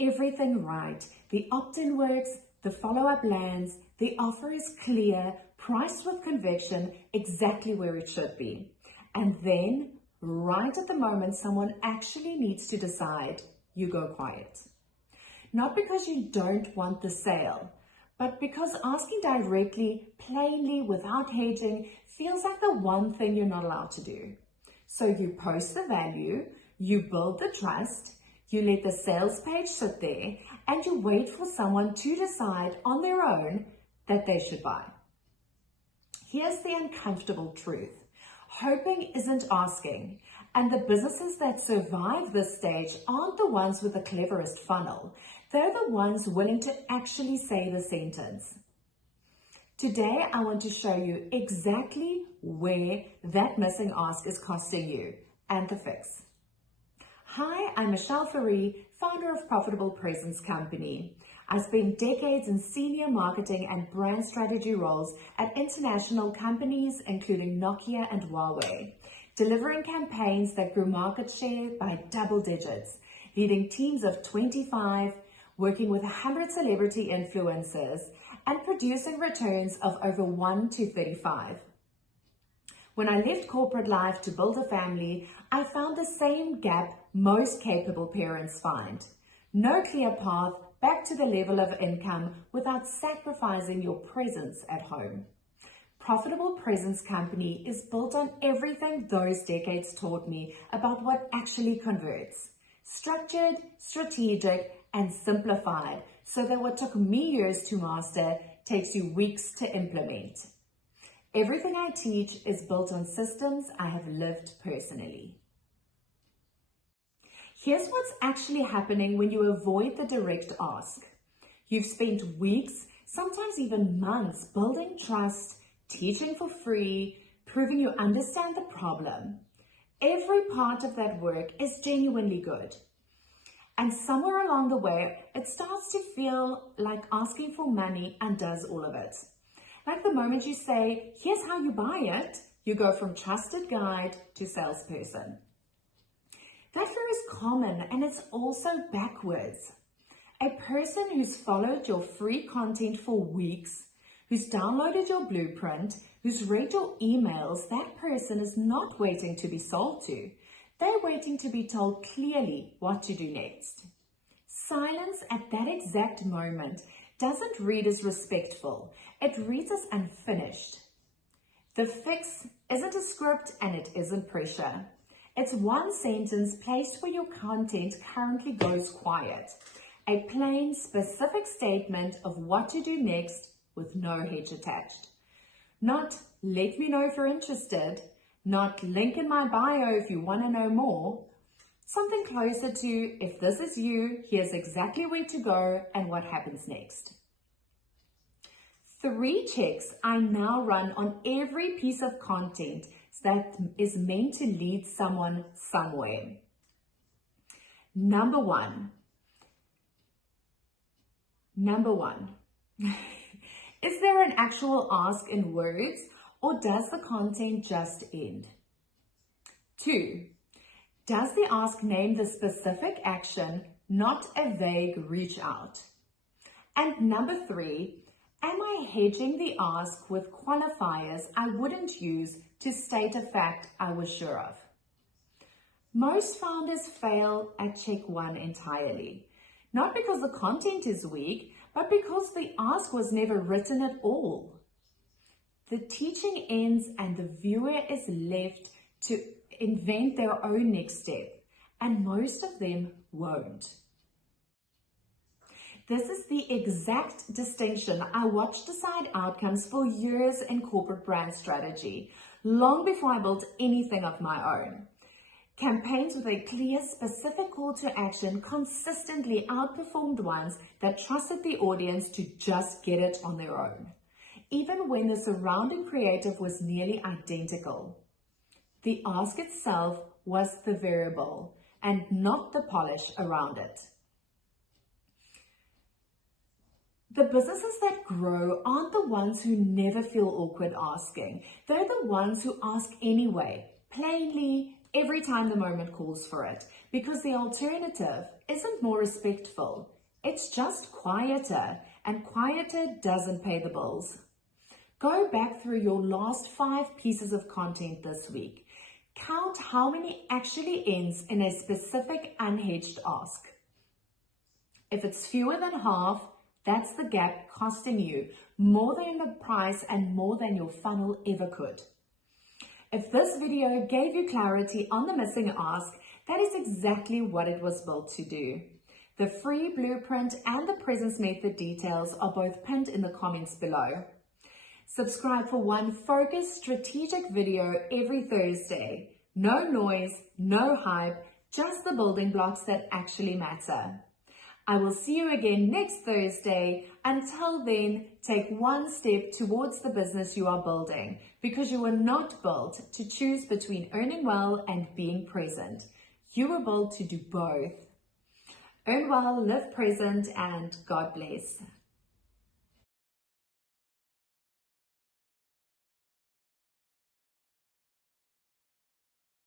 everything right. The opt-in works, the follow-up lands, the offer is clear, priced with conviction, exactly where it should be. And then, right at the moment someone actually needs to decide, you go quiet. Not because you don't want the sale, but because asking directly, plainly, without hedging, feels like the one thing you're not allowed to do. So you post the value, you build the trust, you let the sales page sit there, and you wait for someone to decide on their own that they should buy. Here's the uncomfortable truth. Hoping isn't asking, and the businesses that survive this stage aren't the ones with the cleverest funnel. They're the ones willing to actually say the sentence. Today, I want to show you exactly where that missing ask is costing you and the fix. Hi, I'm Michelle Fourie, founder of Profitable Presence Company. I spent decades in senior marketing and brand strategy roles at international companies, including Nokia and Huawei, delivering campaigns that grew market share by double digits, leading teams of 25, working with 100 celebrity influencers, and producing returns of over 1 to 35. When I left corporate life to build a family, I found the same gap most capable parents find. No clear path back to the level of income without sacrificing your presence at home. Profitable Presence Company is built on everything those decades taught me about what actually converts. Structured, strategic, and simplified so that what took me years to master takes you weeks to implement. Everything I teach is built on systems I have lived personally. Here's what's actually happening when you avoid the direct ask. You've spent weeks, sometimes even months, building trust, teaching for free, proving you understand the problem. Every part of that work is genuinely good. And somewhere along the way, it starts to feel like asking for money undoes all of it. Like the moment you say, here's how you buy it, you go from trusted guide to salesperson. That fear is common, and it's also backwards. A person who's followed your free content for weeks, who's downloaded your blueprint, who's read your emails, that person is not waiting to be sold to. They're waiting to be told clearly what to do next. Silence at that exact moment doesn't read as respectful. It reads as unfinished. The fix isn't a script and it isn't pressure. It's one sentence placed where your content currently goes quiet. A plain, specific statement of what to do next with no hedge attached. Not, let me know if you're interested. Not, link in my bio if you want to know more. Something closer to, if this is you, here's exactly where to go and what happens next. 3 checks I now run on every piece of content that is meant to lead someone somewhere. Number one, is there an actual ask in words, or does the content just end? 2, does the ask name the specific action, not a vague reach out? And number 3, am I hedging the ask with qualifiers I wouldn't use to state a fact I was sure of? Most founders fail at check 1 entirely, not because the content is weak, but because the ask was never written at all. The teaching ends and the viewer is left to invent their own next step, and most of them won't. This is the exact distinction I watched decide outcomes for years in corporate brand strategy, long before I built anything of my own. Campaigns with a clear, specific call to action consistently outperformed ones that trusted the audience to just get it on their own, even when the surrounding creative was nearly identical. The ask itself was the variable and not the polish around it. The businesses that grow aren't the ones who never feel awkward asking. They're the ones who ask anyway, plainly, every time the moment calls for it, because the alternative isn't more respectful. It's just quieter, and quieter doesn't pay the bills. Go back through your last 5 pieces of content this week. Count how many actually ends in a specific unhedged ask. If it's fewer than half, that's the gap costing you more than the price and more than your funnel ever could. If this video gave you clarity on the missing ask, that is exactly what it was built to do. The free blueprint and the presence method details are both pinned in the comments below. Subscribe for one focused strategic video every Thursday. No noise, no hype, just the building blocks that actually matter. I will see you again next Thursday. Until then, take one step towards the business you are building, because you were not built to choose between earning well and being present. You were built to do both. Earn well, live present, and God bless.